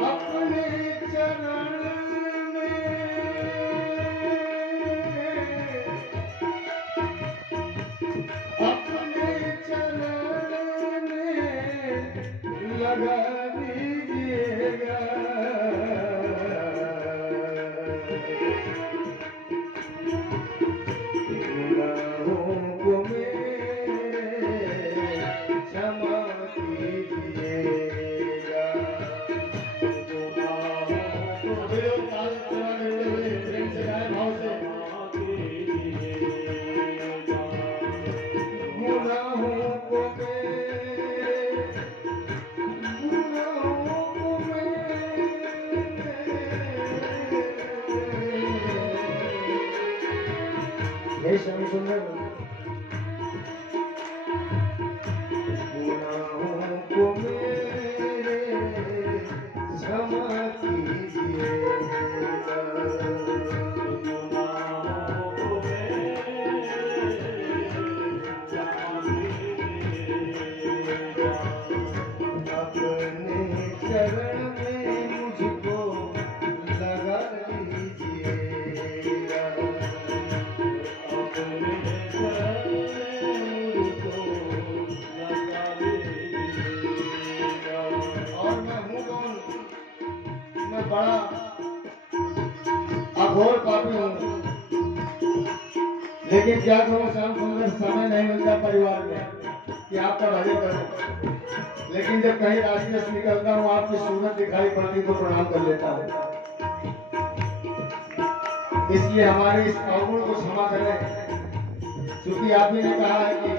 अपने चरण में अपने चरण में लगा दीजिएगा। गुनाहों को मेरे क्षमा कीजिएगा। गुनाहों को हे श्याम सुंदर, गुनाहों को मेरे क्षमा कीजिएगा। गुनाहों को मेरे क्षमा कीजिएगा। अपने चरण में मुझको लगा दीजिएगा। मैं बड़ा अघोर पापी हूँ, लेकिन क्या करूँ श्याम सुंदर, समय नहीं मिलता परिवार में कि आपका भजन करूं। लेकिन जब कहीं रास्ते से निकलता हूँ, आपकी सूरत दिखाई पड़ती तो प्रणाम कर लेता हूँ। इसलिए हमारे इस अवगुण को क्षमा करें, क्योंकि आप ही ने कहा है कि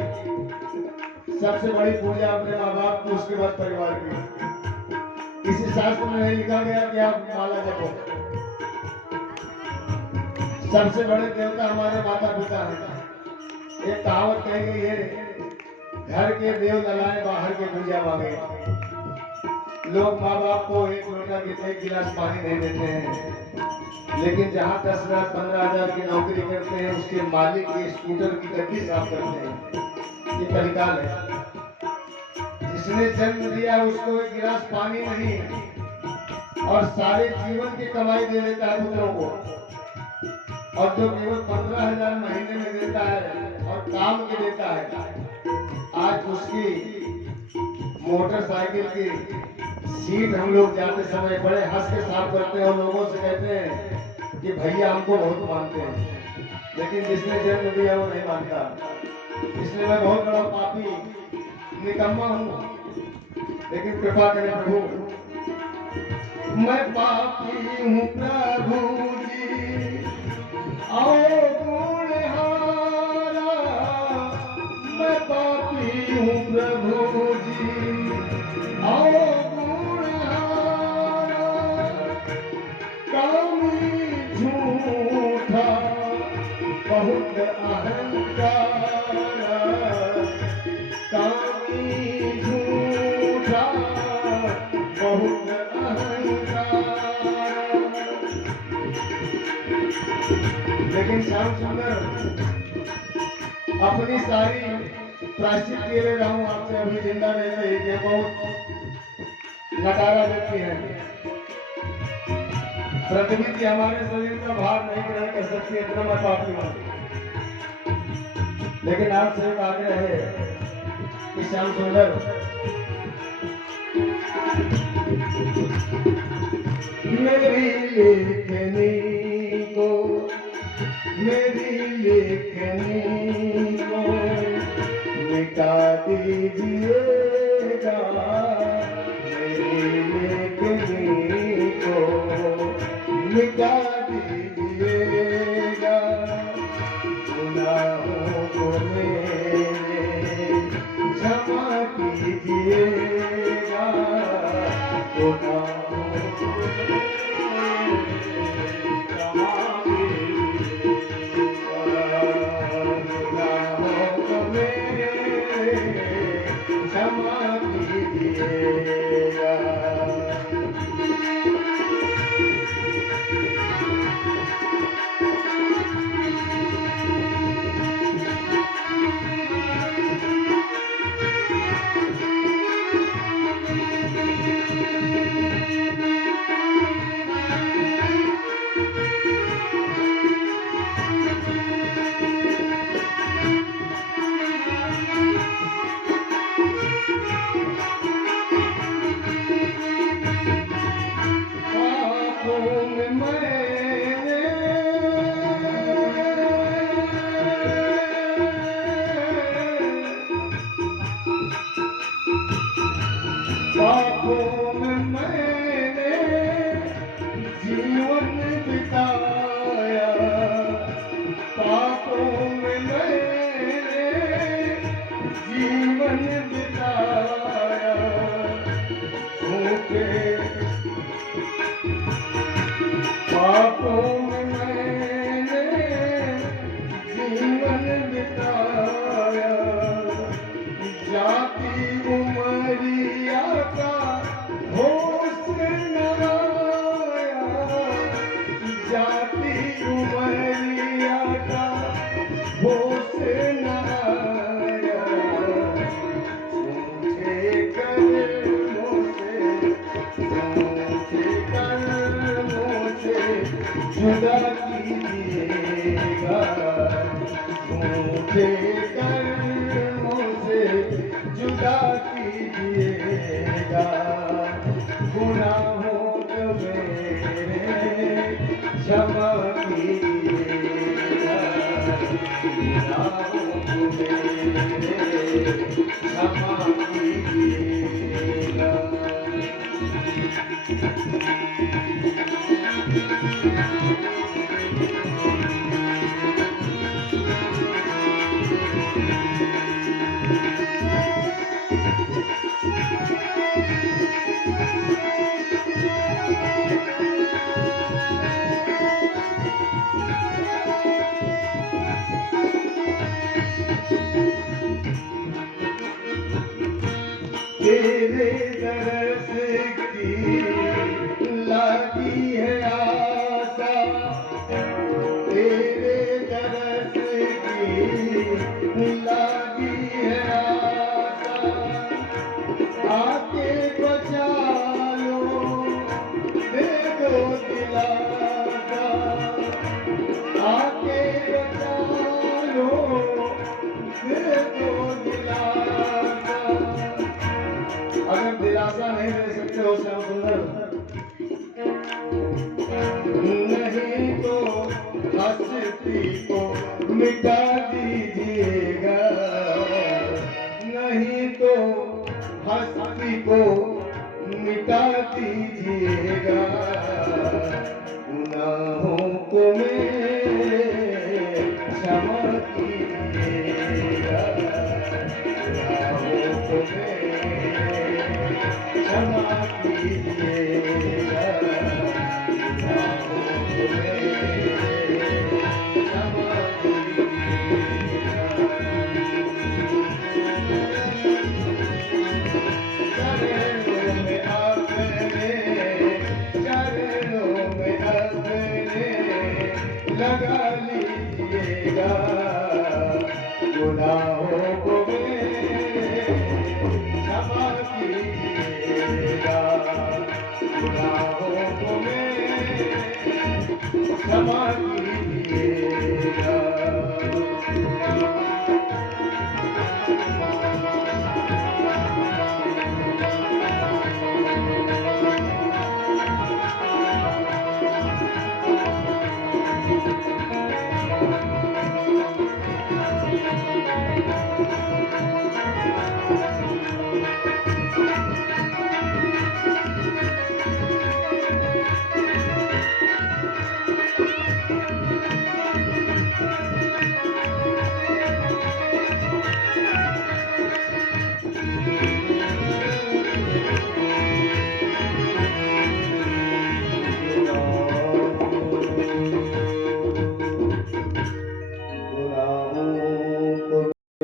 सबसे बड़ी पूजा अपने माँ बाप की, उसके बाद परिवार की। किसी शास्त्र में नहीं लिखा गया कि आप माला जपो। सबसे बड़े देवता हमारे माता पिता हैं। एक कहावत कही गई है, घर के देव ललाए बाहर के पूजा मांगे। लोग माँ बाप को एक लोटा एक गिलास पानी नहीं देते हैं, लेकिन जहाँ 10,000 15,000 की नौकरी करते हैं, उसके मालिक की स्कूटर की गद्दी साफ करते हैं। ये कलिकाल है। जिसने जन्म दिया उसको एक गिलास पानी नहीं, और सारे जीवन की कमाई दे देता है पुत्रों को, और जो केवल 15,000 महीने में देता है और काम के देता है, आज उसकी मोटरसाइकिल की सीट हम लोग जाते समय बड़े हंस के साफ करते हैं और लोगों से कहते हैं कि भैया हमको बहुत मानते हैं, लेकिन जिसने जन्म दिया वो नहीं मानता। इसलिए मैं बहुत बड़ा पापी निकम्मा हूँ, लेकिन कृपा करें प्रभु। मैं पापी हूँ प्रभु जी, आओ गुणहारा। मैं पापी हूँ प्रभु जी, आओ गुणहारा। कामी झूठा बहुत अहंकार, कामी झूठा बहुत अहंकार। लेकिन श्याम सुंदर, अपनी सारी प्रायश्चित किए ले रहा हूँ आपसे। अभी जिंदा रह रही है, बहुत नकारा व्यक्ति है। प्रतिनिधि हमारे शरीर का भार नहीं ग्रहण कर सकती, इतना मैं पापी हूँ। लेकिन आपसे एक आग्रह है कि श्याम सुंदर, मेरी लेखनी को, मेरी लेखनी को मिटा दीजिएगा। मेरी लेखनी को मिटा दीजिएगा। गुनाहों को मेरे क्षमा कीजिएगा। गुनाहों को क्षमा कीजिएगा। पापों में मैंने पापों में मैंने जीवन बिताया, पापों में मैंने जीवन बिताया, झूठे पापों में मैंने जीवन बिताया, जाति उमरिया का होश न आया, जाति उमरिया का होश न आया, झूठे कर्मों से जुदा कीजिएगा, झूठे कर्मों से जुदा कीजिएगा, गुनाहों को मेरे क्षमा कीजिएगा, गुनाहों को मेरे क्षमा कीजिएगा। तेरे दरस की लगी है आशा, तेरे दरस की लगी है आशा, आके बचा लो दे दो दिलासा, आके बचा लो दे दो दिलासा। अगर दिलासा नहीं दे सकते हो श्याम सुंदर, नहीं तो हस्ती को मिटा दीजिएगा, नहीं तो हस्ती को मिटा दीजिएगा, गुनाहों को